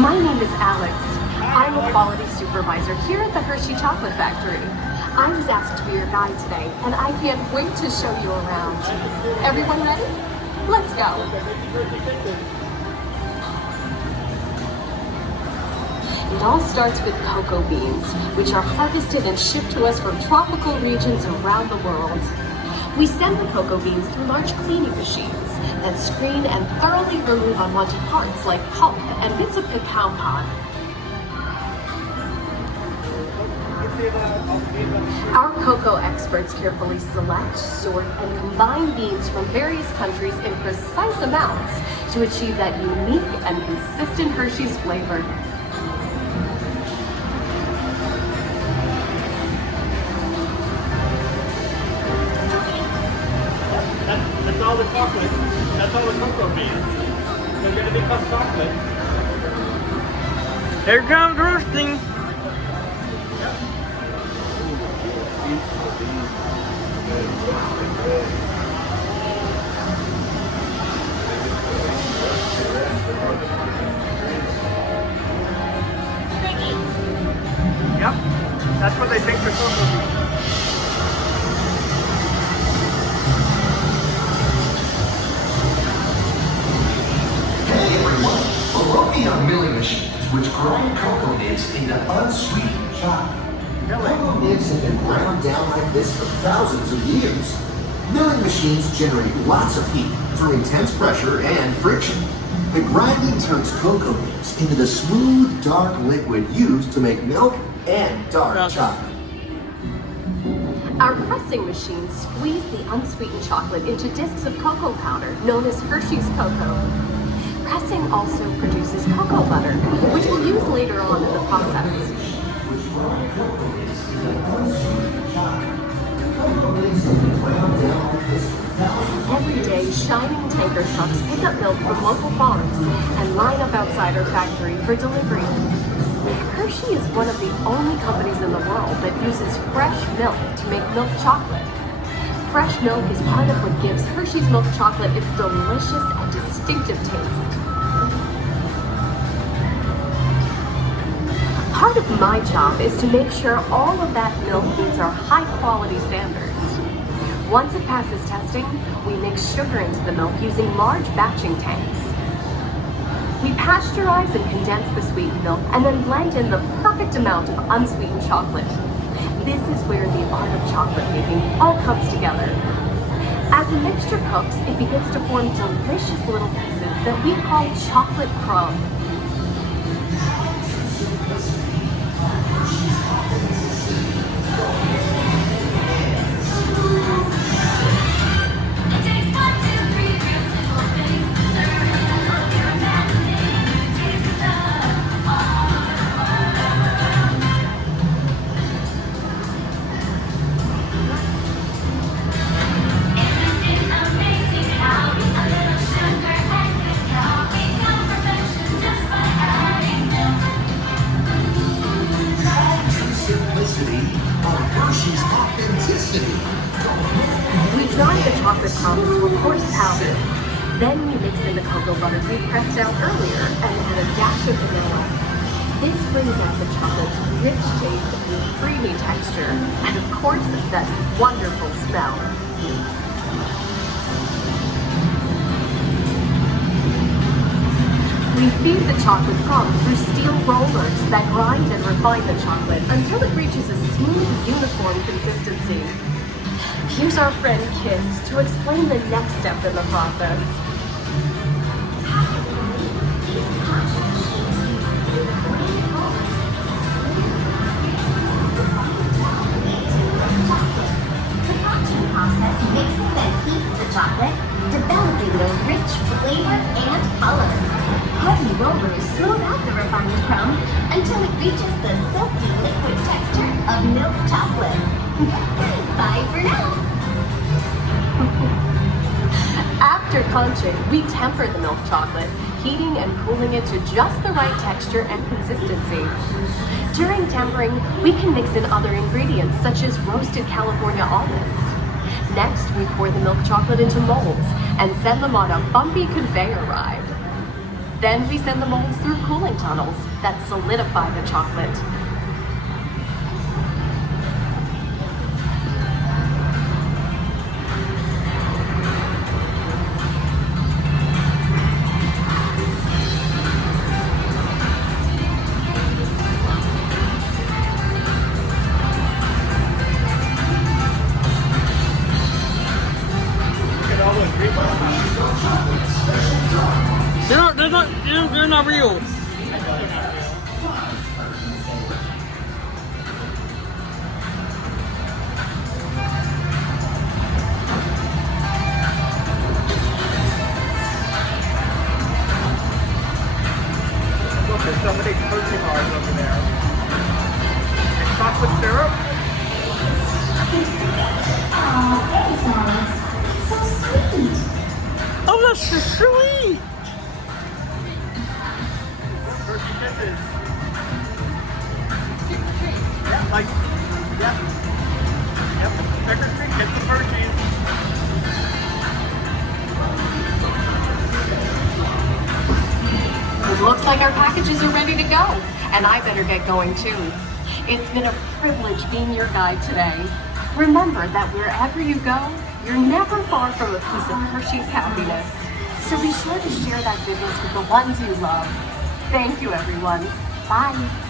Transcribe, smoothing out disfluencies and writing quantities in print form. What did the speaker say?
My name is Alex. I'm a quality supervisor here at the Hershey Chocolate Factory. I was asked to be your guide today, and I can't wait to show you around. Everyone ready? Let's go. It all starts with cocoa beans, which are harvested and shipped to us from tropical regions around the world. We send the cocoa beans through large cleaning machines that screen and thoroughly remove unwanted parts like pulp and bits of cacao pod. Our cocoa experts carefully select, sort, and combine beans from various countries in precise amounts to achieve that unique and consistent Hershey's flavor. That's all the chocolate. That's all the cocoa beans. They're going to become chocolate. Here comes roasting. Yep, that's what they think for cocoa beans. Hey everyone, follow me on milling machines, which grind cocoa nibs into unsweetened chocolate. Cocoa nibs have been ground down like this for thousands of years. Milling machines generate lots of heat through intense pressure and friction. The grinding turns cocoa nibs into the smooth, dark liquid used to make milk and dark chocolate. Our pressing machines squeeze the unsweetened chocolate into discs of cocoa powder, known as Hershey's cocoa. Pressing also produces cocoa butter, which we'll use later on in the process. Every day, shining tanker trucks pick up milk from local farms and line up outside our factory for delivery. Hershey is one of the only companies in the world that uses fresh milk to make milk chocolate. Fresh milk is part of what gives Hershey's milk chocolate its delicious and distinctive taste. Part of my job is to make sure all of that milk meets our high-quality standards. Once it passes testing, we mix sugar into the milk using large batching tanks. We pasteurize and condense the sweetened milk and then blend in the perfect amount of unsweetened chocolate. This is where the art of chocolate making all comes together. As the mixture cooks, it begins to form delicious little pieces that we call chocolate crumbs. We dry the chocolate crumbs to a coarse powder. Then we mix in the cocoa butter we pressed out earlier and add a dash of vanilla. This brings out the chocolate's rich taste and creamy texture, and of course, that wonderful smell. We feed the chocolate crumb through steel rollers that grind and refine the chocolate until it reaches a smooth, uniform consistency. Here's our friend Kiss to explain the next step in the process. The conching process mixes and heats the chocolate, developing the rich flavor and color. Heavy rollers smooth out the refined crumb until it reaches the silky liquid texture of milk chocolate. Bye for now. After conching, we temper the milk chocolate, heating and cooling it to just the right texture and consistency. During tempering, we can mix in other ingredients such as roasted California almonds. Next, we pour the milk chocolate into molds and send them on a bumpy conveyor ride. Then we send the molds through cooling tunnels that solidify the chocolate. Get all those green ones. They're not real. Look, there's so many Hershey bars over there. And chocolate syrup? Oh, that's so sweet. Hershey Kisses. Yeah, like, yeah. Yep, trick or treat, get some Hershey's. It looks like our packages are ready to go, and I better get going too. It's been a privilege being your guide today. Remember that wherever you go, you're never far from a piece of Hershey's happiness. So be sure to share that goodness with the ones you love. Thank you, everyone. Bye.